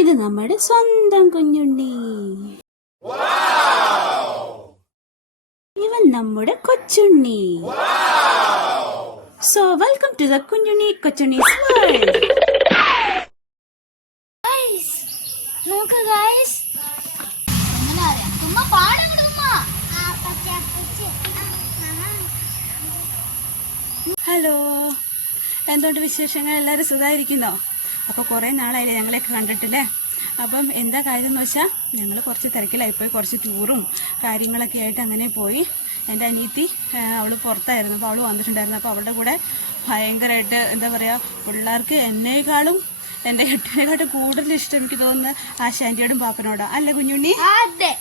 ഇത് നമ്മുടെ സ്വന്തം കുഞ്ഞുണ്ണി. ഇവൻ നമ്മുടെ Kochunni. So welcome to the Kunjunni Kochunni നോക്ക് ഗൈസ് ഹലോ എന്തുകൊണ്ട് വിശേഷങ്ങൾ? എല്ലാവരും സുഖമായിരിക്കുന്നോ അപ്പോൾ കുറേ നാളായില്ലേ ഞങ്ങളെയൊക്കെ കണ്ടിട്ടില്ലേ? അപ്പം എന്താ കാര്യം എന്ന് വെച്ചാൽ ഞങ്ങൾ കുറച്ച് തിരക്കിലായിപ്പോയി കുറച്ച് ടൂറും കാര്യങ്ങളൊക്കെ ആയിട്ട് അങ്ങനെ പോയി. എന്റെ അനീത്തി അവൾ പുറത്തായിരുന്നു. അപ്പോൾ അവൾ വന്നിട്ടുണ്ടായിരുന്നു. അപ്പോൾ അവളുടെ കൂടെ ഭയങ്കരമായിട്ട് എന്താ പറയുക പിള്ളേർക്ക് എന്നേക്കാളും എന്റെ എട്ടിനെക്കാട്ടും കൂടുതൽ ഇഷ്ടം എനിക്ക് തോന്നുന്നത് ആശാന്റിയോടും പാപ്പനോടും. അല്ല കുഞ്ഞുണ്ണി? അതെ.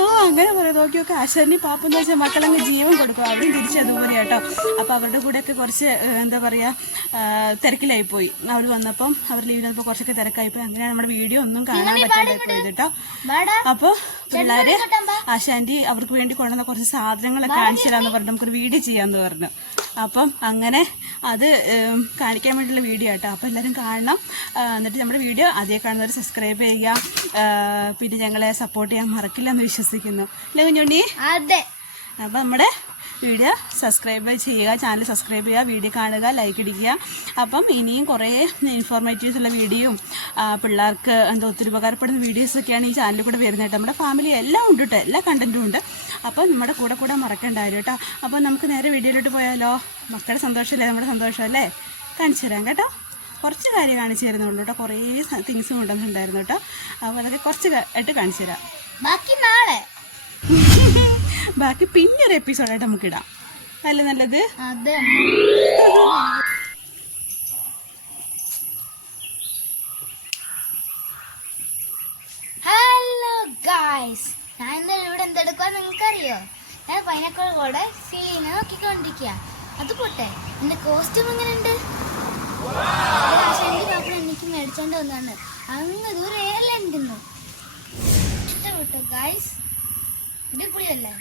ഓ അങ്ങനെ പറയാം. നോക്കി നോക്കി. ആശാനി പാപ്പെന്ന് വെച്ചാൽ മക്കളങ്ങ് ജീവൻ കൊടുക്കും. അവരും തിരിച്ചതുപോലെ കേട്ടോ. അപ്പോൾ അവരുടെ കൂടെയൊക്കെ കുറച്ച് എന്താ പറയുക തിരക്കിലായി പോയി. അവർ വന്നപ്പം അവർ ലീവ് വന്നപ്പോൾ കുറച്ചൊക്കെ തിരക്കായി പോയി. അങ്ങനെ നമ്മുടെ വീഡിയോ ഒന്നും കാണാൻ പറ്റാതെ പോയത് കേട്ടോ. അപ്പോൾ പിള്ളേര് ആശാന്റി അവർക്ക് വേണ്ടി കൊണ്ടുവന്ന കുറച്ച് സാധനങ്ങളൊക്കെ കാണിച്ചു തരാമെന്ന് പറഞ്ഞു നമുക്കൊരു വീഡിയോ ചെയ്യാന്ന് പറഞ്ഞു. അപ്പം അങ്ങനെ അത് കാണിക്കാൻ വേണ്ടിയുള്ള വീഡിയോ കേട്ടോ. അപ്പോൾ എല്ലാവരും കാണണം. എന്നിട്ട് നമ്മുടെ വീഡിയോ ആദ്യം കാണുന്നവർ സബ്സ്ക്രൈബ് ചെയ്യുക. പിന്നെ ഞങ്ങളെ സപ്പോർട്ട് ചെയ്യാൻ മറക്കില്ല എന്ന് വിശ്വസിക്കുന്നു. അല്ലേ കുഞ്ഞുണ്ണി? അതെ. അപ്പോൾ നമ്മുടെ വീഡിയോ സബ്സ്ക്രൈബ് ചെയ്യുക ചാനൽ സബ്സ്ക്രൈബ് ചെയ്യുക വീഡിയോ കാണുക ലൈക്ക് അടിക്കുക അപ്പം ഇനിയും കുറേ ഇൻഫോർമേറ്റീവ്സ് ഉള്ള വീഡിയോയും പിള്ളേർക്ക് എന്താ ഒത്തിരി ഉപകാരപ്പെടുന്ന വീഡിയോസൊക്കെയാണ് ഈ ചാനലിൽ കൂടെ വരുന്നത്. കേട്ടോ നമ്മുടെ ഫാമിലി എല്ലാം ഉണ്ട് കേട്ടോ എല്ലാ കണ്ടന്റും ഉണ്ട്. അപ്പോൾ നമ്മുടെ കൂടെ കൂടെ മറക്കണ്ടായിരുന്നു കേട്ടോ അപ്പോൾ നമുക്ക് നേരെ വീഡിയോയിലോട്ട് പോയാലോ? മക്കളുടെ സന്തോഷമല്ലേ നമ്മുടെ സന്തോഷം അല്ലേ? കാണിച്ചു തരാം കേട്ടോ. കുറച്ച് കാര്യം കാണിച്ചു തരുന്നുള്ളൂ കേട്ടോ. കുറേ തിങ്സ് കൊണ്ടുവന്നിട്ടുണ്ടായിരുന്നു കേട്ടോ. അപ്പോൾ അതൊക്കെ കുറച്ച് ആയിട്ട് കാണിച്ചു തരാം. ബാക്കി നാളെ. ബാക്കി പിന്നെ ഒരു എപ്പിസോഡായിട്ട് നമുക്ക് ഇടാം. അല്ലേ നല്ലത്? അതെ. ഹലോ ഗായ്സ് ഞാൻ ഇന്നലെ ഇവിടെ എന്തെടുക്കുക നിങ്ങൾക്കറിയോ? ഞാൻ പൈനക്കോട് കൂടെ സീന നോക്കിക്കൊണ്ടിരിക്കുക അത് പോട്ടെ. എന്റെ കോസ്റ്റ്യൂം എങ്ങനെയുണ്ട് ആശാന്റെ പാപ്പൻ എനിക്ക് മേടിച്ചോണ്ട് വന്നാണ്. അങ്ങ് ദൂരെ ഏലുണ്ടെന്നു ഇഷ്ടപ്പെട്ടു ഗായ്സ് അടിപൊളിയല്ലേ?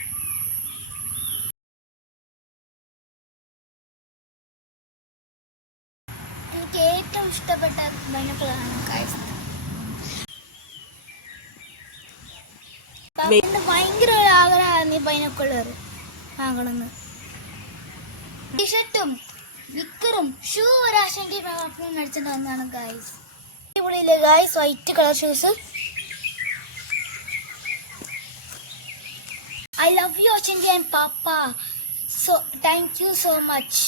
എനിക്ക് ഏറ്റവും ഇഷ്ടപ്പെട്ട പൈനാപ്പിളാണ് ഗായ്സ് ഭയങ്കര ഒരു ആഗ്രഹമായിരുന്നു ഈ പൈനാപ്പിൾ വാങ്ങണമെന്ന്. ടീഷർട്ടും വിക്കറും ഷൂ ഒരാശന്റെ പാപ്പനും മേടിച്ചിട്ട് വന്നതാണ് guys അടിപൊളിയില്ലേ guys white colour shoes I love you അച്ഛൻ ആൻഡ് പാപ്പ so thank you so much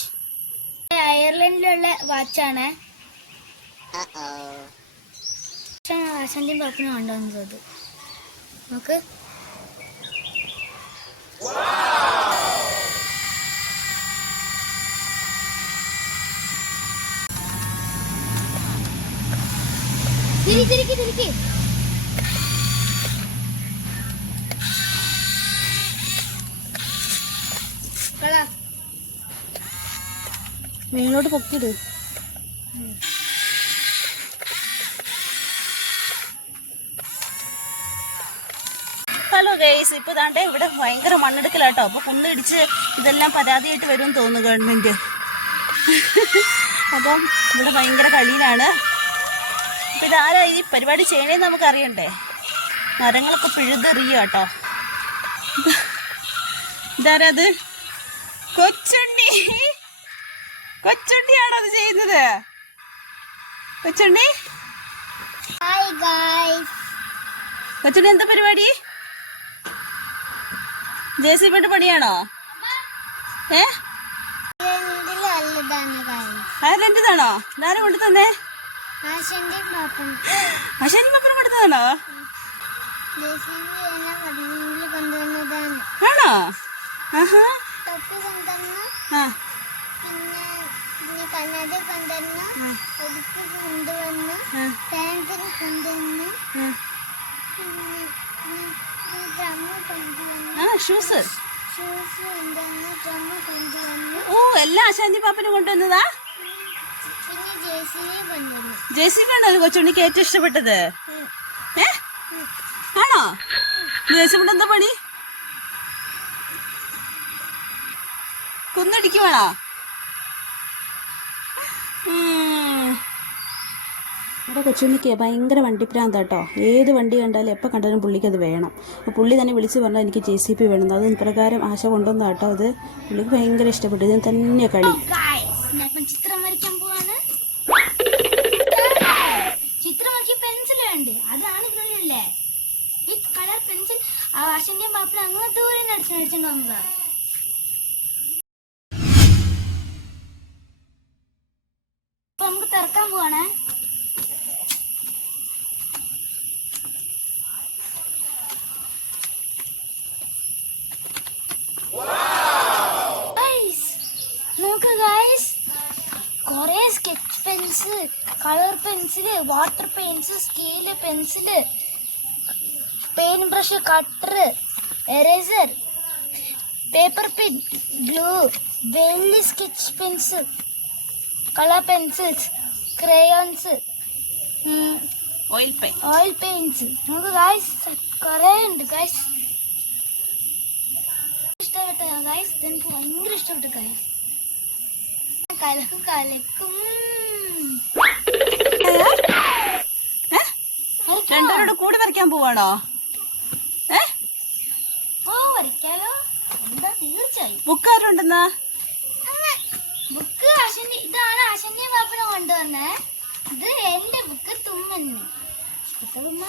അയർലൻഡിലുള്ള വാച്ചാണ് അച്ഛന്റെയും പാപ്പനും കൊണ്ടുവന്നത് നമുക്ക് തിരി തിരിക്ക് തിരിക്ക് കളാ മേലോട്ട് പൊക്കിട്. ഹലോ ഗൈസ് ഇപ്പൊ ദാണ്ടേ ഇവിടെ ഭയങ്കര മണ്ണെടുക്കലാട്ടോ. അപ്പൊ കുന്നിടിച്ച് ഇതെല്ലാം പരാതിയായിട്ട് വരും തോന്നുന്നു ഗവൺമെന്റ്. അപ്പം ഇവിടെ ഭയങ്കര കളിയിലാണ് അപ്പൊ ഇതാരാ ഈ പരിപാടി ചെയ്യണേന്ന് നമുക്ക് അറിയണ്ടേ മരങ്ങളൊക്കെ പിഴുതെറിയോ കേട്ടോ. ഇതാരാ അത് കൊച്ചുണ്ണി. കൊച്ചുണ്ണിയാണോ അത് ചെയ്യുന്നത്? കൊച്ചുണ്ണി? കൊച്ചുണ്ണി എന്താ പരിപാടി? ജെ സി ബിയുടെ പണിയാണോ ഏ അതെന്താണോ ഇതാരെ കൊണ്ടു തന്നെ അശാരി പപ്പനം കൊടുത്തതാണോ ആണോ? ആഹാ. ആ. കണ്ണാടി കൊണ്ടുവന്നു. ഉടുപ്പ് കൊണ്ടുവന്നു. പാന്റിന് കൊണ്ടുവന്നു. ഷൂസ്. ഷൂസ് കൊണ്ടുവന്നു ഡ്രമ്മ് കൊണ്ടുവന്നു. ഓ എല്ലാം അശാന്തി പാപ്പന് കൊണ്ടുവന്നതാ? ജെ സി ബി ഉണ്ടോ കൊച്ചുണ്ണിക്ക് ഏറ്റവും ഇഷ്ടപ്പെട്ടത്. ഏ? ആണോ? ജെ സി ബിയുടെ എന്താ പണി? കുന്നടിക്കുവാണോ. ഇവിടെ കൊച്ചുണ്ണിക്ക് ഭയങ്കര വണ്ടിപ്രാന്ത കേട്ടോ. ഏത് വണ്ടി കണ്ടാലും എപ്പോൾ കണ്ടാലും പുള്ളിക്ക് അത് വേണം. അപ്പോൾ പുള്ളി തന്നെ വിളിച്ച് പറഞ്ഞാൽ എനിക്ക് ജെ സി പി വേണം. അത് പ്രകാരം ആശ കൊണ്ടുവന്ന കേട്ടോ അത്. പുള്ളിക്ക് ഭയങ്കര ഇഷ്ടപ്പെട്ടു. ഇതിന് തന്നെ കളി. പെൻസിൽ ആശന്റെയും മാപ്പിള അങ്ങ് ദൂരെ നടിച്ചു മേടിച്ചോണ്ട് വന്നതാ അപ്പൊ നമുക്ക് തുറക്കാൻ പോവാണേ. Sketch pens colour pencil water paints scale pencil paint brush cutter eraser paper pin glue വലിയ sketch pens colour pencils crayons oil paints oil നമുക്ക് ഗൈസ് കുറേ ഉണ്ട് ഗൈസ് ഇഷ്ടപ്പെട്ട ഗൈസ് എനിക്ക് ഭയങ്കര ഇഷ്ടപ്പെട്ടു ഗൈസ് കലക്കും കലക്കും? രണ്ടുപേരോട് കൂടി വരയ്ക്കാൻ പോവാണോ ഏ ഓ വരയ്ക്കാലോ എന്താ തീർച്ചയായും. ബുക്ക് ആരുണ്ടെന്നാ? ബുക്ക് അശ്വനി ഇതാണ് അശ്വനി പാപ്പന കൊണ്ടുവന്നേ. ഇത് എന്റെ ബുക്ക് തുമ്മന്നി തുമ്മ?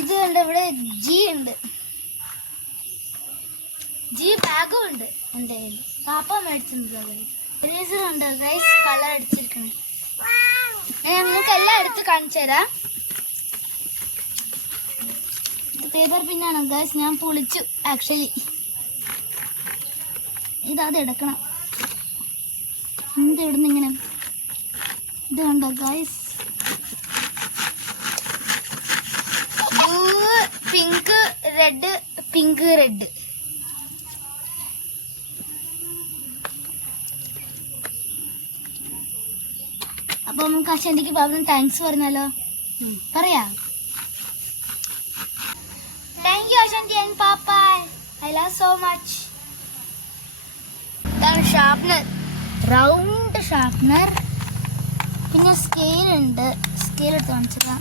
ഇത് ഉണ്ട് ഇവിടെ ജി ഉണ്ട്. ജി ബാഗും ഉണ്ട്. എന്റെ കയ്യിൽ പാപ്പ മേടിച്ചിട്ടുണ്ട് കളർ അടിച്ചിരിക്കണം ഞാൻ നിങ്ങൾക്ക് എല്ലാം എടുത്ത് കാണിച്ചു തരാം പേപ്പർ പിന്നാണ്. ഗൈസ് ഞാൻ പൊളിച്ചു. ആക്ച്വലി ഇതാത് എടുക്കണം. എന്ത് ഇവിടുന്ന് ഇങ്ങനെ? ഇത് കണ്ടോ guys pink red pink red അപ്പൊ നമുക്ക് അശ്വന്തിക്ക് ബാബിന് താങ്ക്സ് പറഞ്ഞാലോ? പറയാ. Thank you Ashwanthi and papa I love so much ഇതാണ് ഷാർപ്നർ റൗണ്ട് ഷാർപ്നർ പിന്നെ സ്കെയിൽ ഉണ്ട്. സ്കെയിൽ എടുത്ത് കാണിച്ചതാ.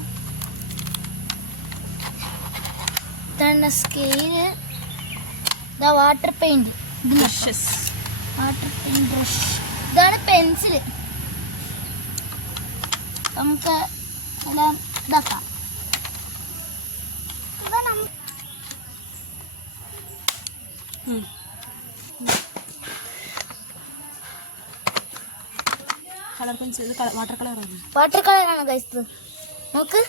ഇതാണ് സ്കെയിൽ ഇതാ water paint brushes water paint brush ഇതാണ് പെൻസിൽ നമുക്ക് എല്ലാം ഇതാക്കാം ഇതാ നമ്മ- കളർ പെൻസിൽ വാട്ടർ കളറാണ് വാട്ടർ കളറാണ് കഴിച്ചത് നമുക്ക്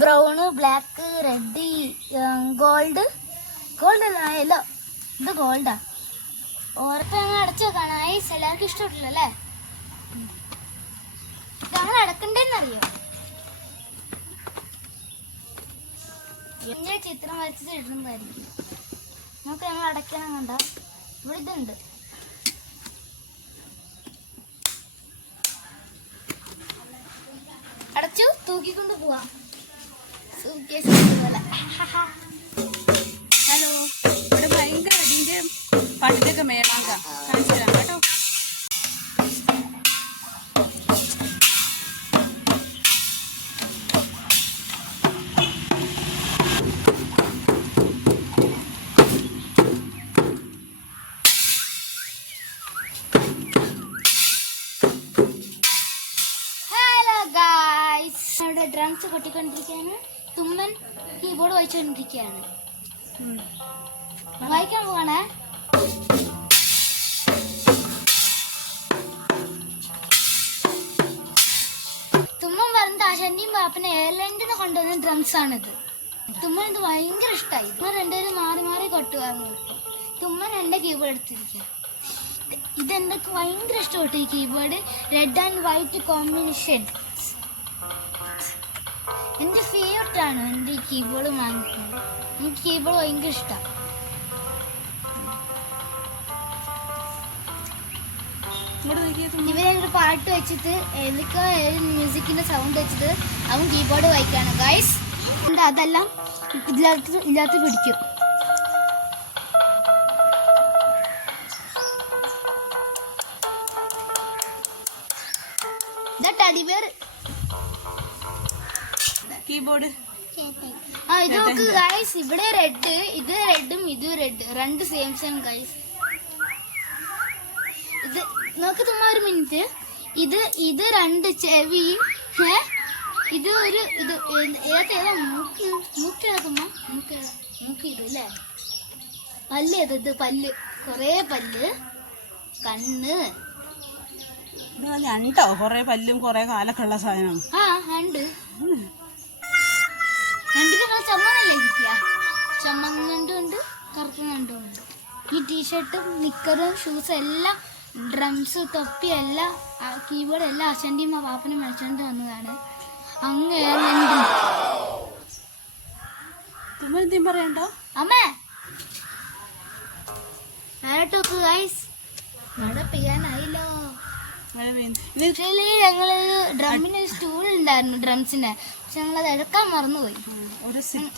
brown black red gold gold അല്ല യെല്ലോ ഇത് ഗോൾഡാ അങ്ങനെ അടച്ചു വെക്കാണ്. ഐസ് എല്ലാവർക്കും ഇഷ്ടപ്പെട്ടില്ല അല്ലേ? ഇതങ്ങനെ അടക്കണ്ടേന്നറിയോ എങ്ങനെ ചിത്രം വരച്ചത് ഇടുന്നതായിരിക്കും. നമുക്ക് ഞങ്ങൾ അടയ്ക്കണം കണ്ട? ഇവിടെ ഇതുണ്ട്. അടച്ചു തൂക്കിക്കൊണ്ട് പോവാം. ഹലോ. ഇവിടെ ഭയങ്കര അതിന്റെ പണ്ടിന്റെയൊക്കെ മേളാക്കാം കാണിച്ചു ഡ്രംസ് കൊട്ടിക്കൊണ്ടിരിക്കുകയാണ് തുമ്മൻ കീബോർഡ് വായിച്ചുകൊണ്ടിരിക്കുകയാണ് വായിക്കാൻ പോവാണേ. തുമ്മൻ പറഞ്ഞ ആശാന്റെയും പാപ്പനെ എയർലൻഡിൽ നിന്ന് കൊണ്ടുവന്ന ഡ്രംസ് ആണിത്. തുമ്മൻ ഇത് ഭയങ്കര ഇഷ്ടമായി തുമ്മൻ രണ്ടുപേരും മാറി മാറി കൊട്ടുവാങ്ങ തുമ്മൻ എന്റെ കീബോർഡ് എടുത്തിരിക്കുക. ഇതെന്തൊക്കെ ഭയങ്കര ഇഷ്ടപ്പെട്ടു ഈ keyboard red and white combination എന്റെ ഫേവററ്റ് ആണ് എന്റെ ഈ കീബോർഡ് വാങ്ങിക്കുന്നത് എനിക്ക് കീബോർഡ് ഭയങ്കര ഇഷ്ടമാണ് ഇവരൊരു പാട്ട് വെച്ചിട്ട് ഏതൊക്കെ മ്യൂസിക്കിന്റെ സൗണ്ട് വെച്ചിട്ട് അവൻ കീബോർഡ് വായിക്കാണ്. ഗൈസ് അതെല്ലാം ഇല്ലാത്ത ഇല്ലാത്ത പിടിക്കും. Teddy bear keyboard. ആ ഇത് നോക്ക് ഗൈസ് ഇവിടെ റെഡ് ഇത് റെഡും ഇത് റെഡ് രണ്ട് സെയിം സെയിം ഗൈസ് ഇത് നോക്ക് തുമ്മ ഒരു മിനിറ്റ് ഇത് ഇത് രണ്ട് ചെവി ഏ? ഇത് ഒരു ഇത് ഏത്- ഏതാ ഏതാ മൂക്ക് മൂക്കേതാ തുമ്മ മൂക്കേതാ മൂക്ക് ഇത് അല്ലേ? പല്ല് ഏത് ഇത്? പല്ല്. കൊറേ പല്ല്. കണ്ണ്. രണ്ടോ കൊറേ പല്ലും കൊറേ കാലൊക്കെ ഉള്ള സാധനം. ആ ഉണ്ട് രണ്ടിന് കളർ ചമ്മന്നല്ലേ കിട്ടിയ ചമ്മന്നുണ്ട് ഉണ്ട് കറുക്കുന്നുണ്ടും. ഉണ്ട് ഈ ടീഷർട്ടും നിക്കറും ഷൂസും എല്ലാം ഡ്രംസ് തൊപ്പി എല്ലാം കീബോർഡ് എല്ലാം അച്ഛന്റെയും പാപ്പനും മേടിച്ചോണ്ട് വന്നതാണ്. അങ്ങ് എന്തെങ്കിലും പറയണ്ടോ? അമ്മേ! ആരട്ടോക്ക് ഗൈസ് മഴ പെയ്യാനായില്ലോ. ആക്ച്വലി ഡ്രമ്മിന് സ്റ്റൂൾ ഉണ്ടായിരുന്നു ഡ്രംസിന്റെ പക്ഷെ ഞങ്ങളത് എടുക്കാൻ മറന്നുപോയി.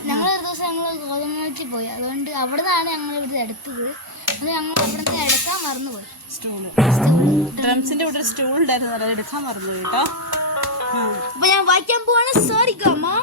ഞങ്ങൾ ഒരു ദിവസം ഞങ്ങൾ ഗോതമ്പ് പോയി. അതുകൊണ്ട് അവിടെ നിന്നാണ് ഞങ്ങൾ ഇവിടെ എടുത്തത്. അത് ഞങ്ങൾ അവിടെ നിന്ന് എടുക്കാൻ മറന്നുപോയി. ഡ്രംസിന്റെ ഇവിടെ സ്റ്റൂൾ ഉണ്ടായിരുന്നു എടുക്കാൻ മറന്നുപോയി കേട്ടോ. അപ്പൊ ഞാൻ വായിക്കാൻ പോവാണ്. സോറി അമ്മ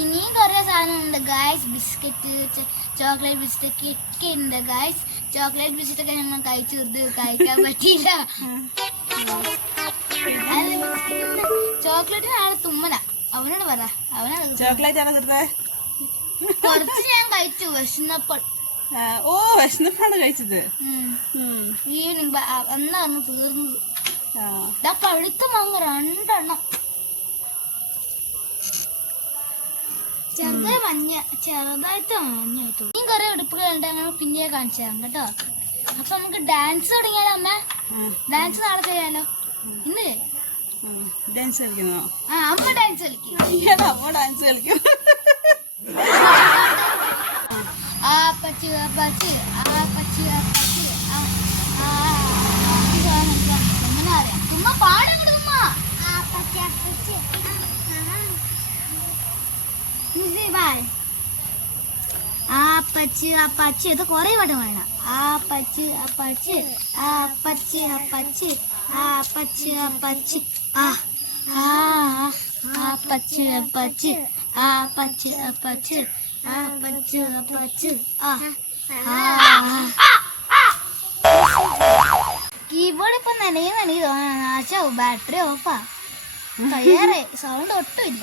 ഇനിയും കുറെ ഗായ്സ് ബിസ്ക്കറ്റ് ചോക്ലേറ്റ് ബിസ്ക്കറ്റ് ഒക്കെ ഉണ്ട് ഗായ്സ് ചോക്ലേറ്റ് ബിസ്ക്കറ്റ് ഒക്കെ ഞങ്ങൾ കഴിച്ചു കഴിക്കാൻ പറ്റിയില്ല. ചോക്ലേറ്റിന് ആൾ തുമ്മന അവനോട് പറ. ചോക്ലേറ്റ് ആണ് കുറച്ച് ഞാൻ കഴിച്ചു. വിശന്നപ്പോൾ. ഓ വിശന്നപ്പാണ് കഴിച്ചത്. ഉം. ഉം. ഈവനിങ് അന്നാണ് തീർന്നത്? പഴുത്ത മാങ്ങ രണ്ടെണ്ണം. ചെറുതായി മഞ്ഞ ചെറുതായിട്ട് മഞ്ഞായിട്ട് ഇനി കുറെ ഉടുപ്പുകൾ ഉണ്ട് ഞങ്ങൾ പിന്നെ കാണിച്ചു തരാം കേട്ടോ? അപ്പൊ നമുക്ക് ഡാൻസ് തുടങ്ങിയാലോ അമ്മ? ഡാൻസ് നാളെ ചെയ്യാലോ? ഇന്ന് ഉം. ഡാൻസ് കളിക്കുന്നോ ആ അമ്മ ഡാൻസ് കളിക്കും അയ്യോ അമ്മ ഡാൻസ് കളിക്കും ആ പച്ച് ആ പച്ച് ആ പച്ച് ആ പച്ച് ആ ആ ഇത് എന്താ? എങ്ങനെ അറിയാം ഉമ്മ പാടും ഉമ്മ ആ പച്ച് ആ പച്ച് ആ പച്ച് ആ പച്ച ഇത് കുറേ പാട്ട് വേണം ആ പച്ച് ആ പച്ച ആ പച്ച് ആ പച്ച ആ പച്ച് ആ പച്ച ആ ആ ആ പച്ച് ആ പച്ച ആ. പച്ച് ആ പച്ച ആ പച്ച് പച്ച് കീബോർഡ് ഇപ്പൊ നനയും നനയും നാശാവും ബാറ്ററി ഓഫാ. തയ്യാറേ സൗണ്ട് ഒട്ടുമില്ല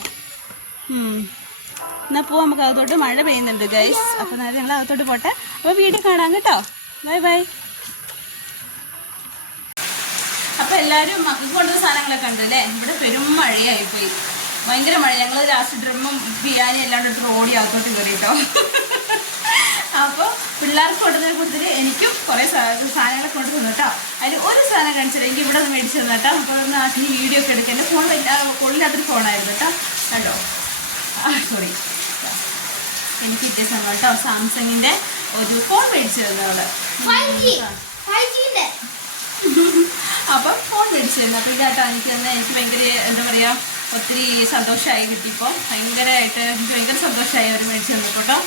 ഉം. പോകാൻ നമുക്ക് അകത്തോട്ട് മഴ പെയ്യുന്നുണ്ട് ഗൈസ് അപ്പോൾ നേരെ ഞങ്ങൾ അകത്തോട്ട് പോട്ടെ. അപ്പോൾ വീട്ടിൽ കാണാം കേട്ടോ. Bye bye. അപ്പോൾ എല്ലാവരും മക്കൾക്ക് കൊണ്ടുവന്ന സാധനങ്ങളൊക്കെ ഉണ്ട് അല്ലേ? ഇവിടെ പെരും മഴയായി പോയി ഭയങ്കര മഴ ഞങ്ങൾ ലാസ്റ്റ് ഡ്രമ്മും ബിരിയാണി എല്ലാം എടുത്ത് ഓടി അകത്തോട്ട് കയറി കേട്ടോ അപ്പോൾ പിള്ളേർക്ക് കൊണ്ടുവന്ന കൊടുത്തിട്ട് എനിക്കും കുറേ സാധനങ്ങളൊക്കെ കൊണ്ടു തന്നു കേട്ടോ. അതിൽ ഒരു സാധനം കാണിച്ചില്ല. എനിക്ക് ഇവിടെ നിന്ന് മേടിച്ചു തന്നു കേട്ടോ. അപ്പോൾ അതിന് വീഡിയോ ഒക്കെ എടുക്കാൻ. എന്റെ ഫോൺ കൊള്ളില്ലാത്തൊരു ഫോണായിരുന്നു കേട്ടോ. കണ്ടോ? ആ സോറി എനിക്ക് കിട്ടിയ സമയം കേട്ടോ സാംസങ്ങിന്റെ ഒരു ഫോൺ മേടിച്ചു അപ്പം ഫോൺ മേടിച്ചു തന്നു. അപ്പോൾ ഇതാട്ടോ എനിക്ക് തന്നെ എനിക്ക് ഭയങ്കര എന്താ പറയുക ഒത്തിരി സന്തോഷമായി കിട്ടിയപ്പോൾ. ഭയങ്കരമായിട്ട് എനിക്ക് ഭയങ്കര സന്തോഷമായി അവർ മേടിച്ചു തന്നു കേട്ടോ.